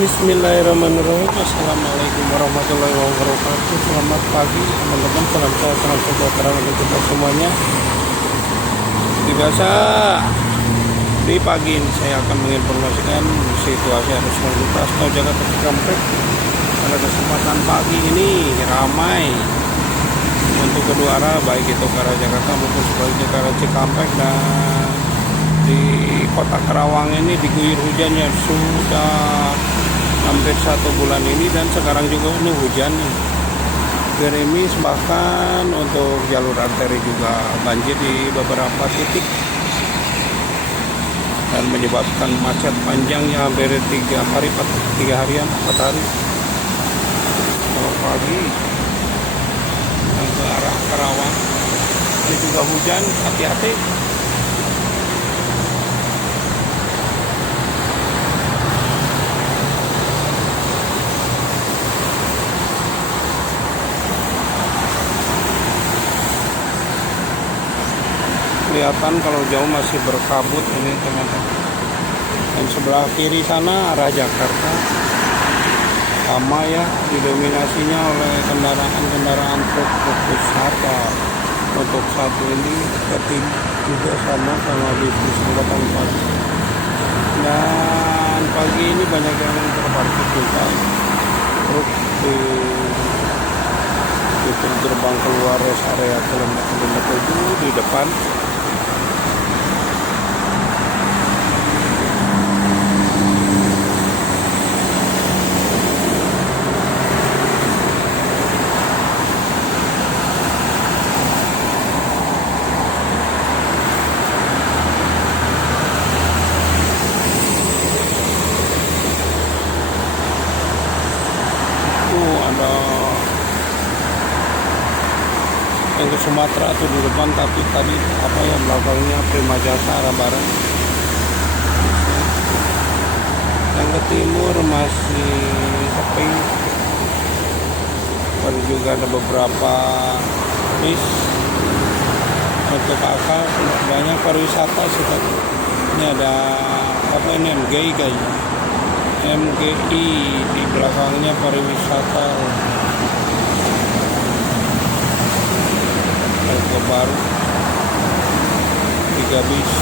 Bismillahirrahmanirrahim. Assalamualaikum warahmatullahi wabarakatuh. Selamat pagi teman-teman, salam sejahtera untuk kita semuanya. Seperti biasa, di pagi ini saya akan menginformasikan situasi arus lalu lintas tol Jakarta Cikampek. Pada kesempatan pagi ini ramai untuk kedua arah, baik itu ke arah Jakarta maupun sebaliknya ke arah Cikampek. Dan di kota Karawang ini diguyur hujannya sudah hampir 1 bulan ini, dan sekarang juga ini hujan gerimis, bahkan untuk jalur arteri juga banjir di beberapa titik dan menyebabkan macet panjangnya hampir 3 harian 4 hari. Kalau pagi yang ke arah Karawang ini juga hujan, hati-hati. Kelihatan kalau jauh masih berkabut ini teman-teman. Dan sebelah kiri sana arah Jakarta sama ya, didominasinya oleh kendaraan truk besar. Untuk satu ini ketim juga sama bisnis angkutan pagi. Dan pagi ini banyak yang terparkir juga truk di gerbang keluar rest area kilometer 7 di depan. Ada yang ke Sumatera atau di depan, tapi tadi belakangnya Prima Jasa arah barat. Yang ke timur masih sepi, baru juga ada beberapa bis. Untuk akal banyak pariwisata sih tadi. Ini ada MGI kayaknya, MGI di belakangnya pariwisata. Harga baru 3 bis.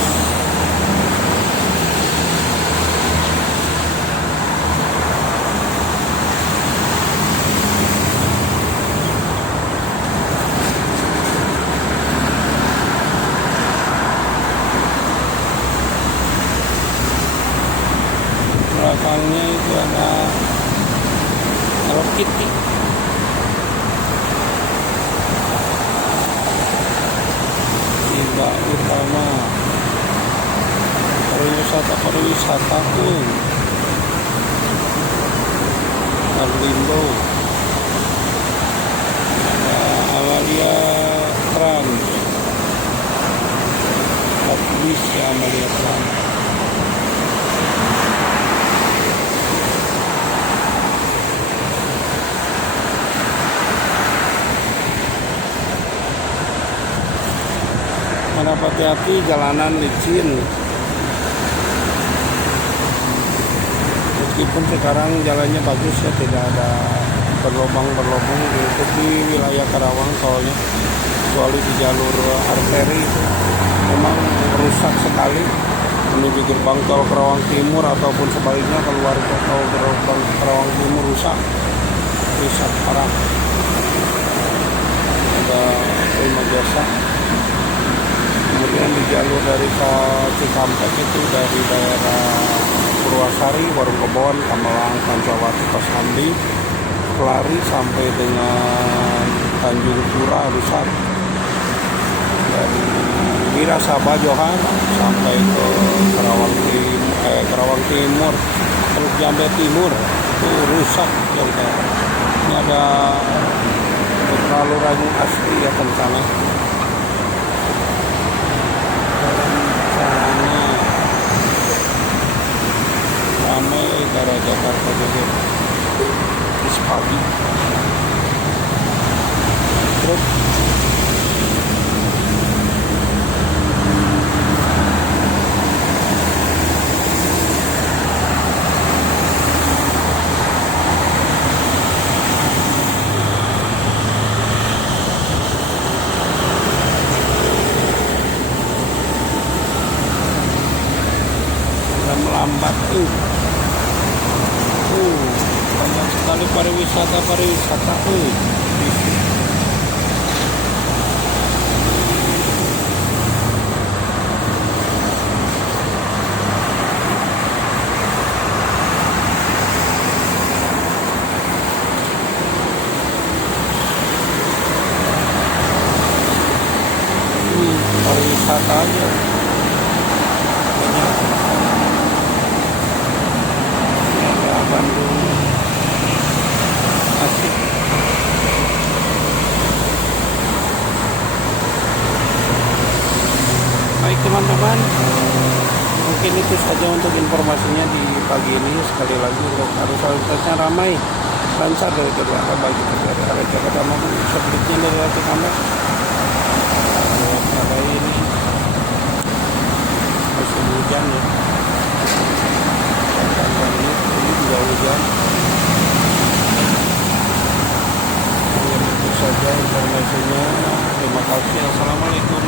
Belakangnya itu ada Hello Kitty. Tiba utama pariwisata pun Arlindo, ada Amalia Trans, bis ya Amalia Trans. Hati-hati, jalanan licin. Meskipun sekarang jalannya bagus ya, tidak ada berlobang-berlobang di wilayah Karawang soalnya, kecuali di jalur arteri itu memang rusak sekali menuju gerbang tol Karawang Timur ataupun sebaliknya keluar ke tol gerbang Karawang Timur rusak parah. Ada Prima Jasa. Kemudian di jalur dari Cikampek itu dari daerah Purwasari, Warung Kebon, Kamelang, Pancawati, Kosambi, Kelari sampai dengan Tanjung Pura rusak. Dari Wirasaba Johar sampai ke Karawang Timur, Teluk Jambe Timur itu rusak jauh. Ini ada saluran asli ya sana. Ramai ke arah Jakarta juga di pagi. Truk merambat. Banyak sekali pariwisata. Pariwisata aja banyak. Ya, Bandung asik. Baik teman-teman, mungkin itu saja untuk informasinya di pagi ini. Sekali lagi untuk arus lalu lintasnya ramai lancar dari kedua arah, baik dari arah Jakarta maupun sebaliknya dari arah Cikampek. Hari ini musim hujan ya, ini juga hujan. Itu saja informasinya. Terima kasih. Assalamualaikum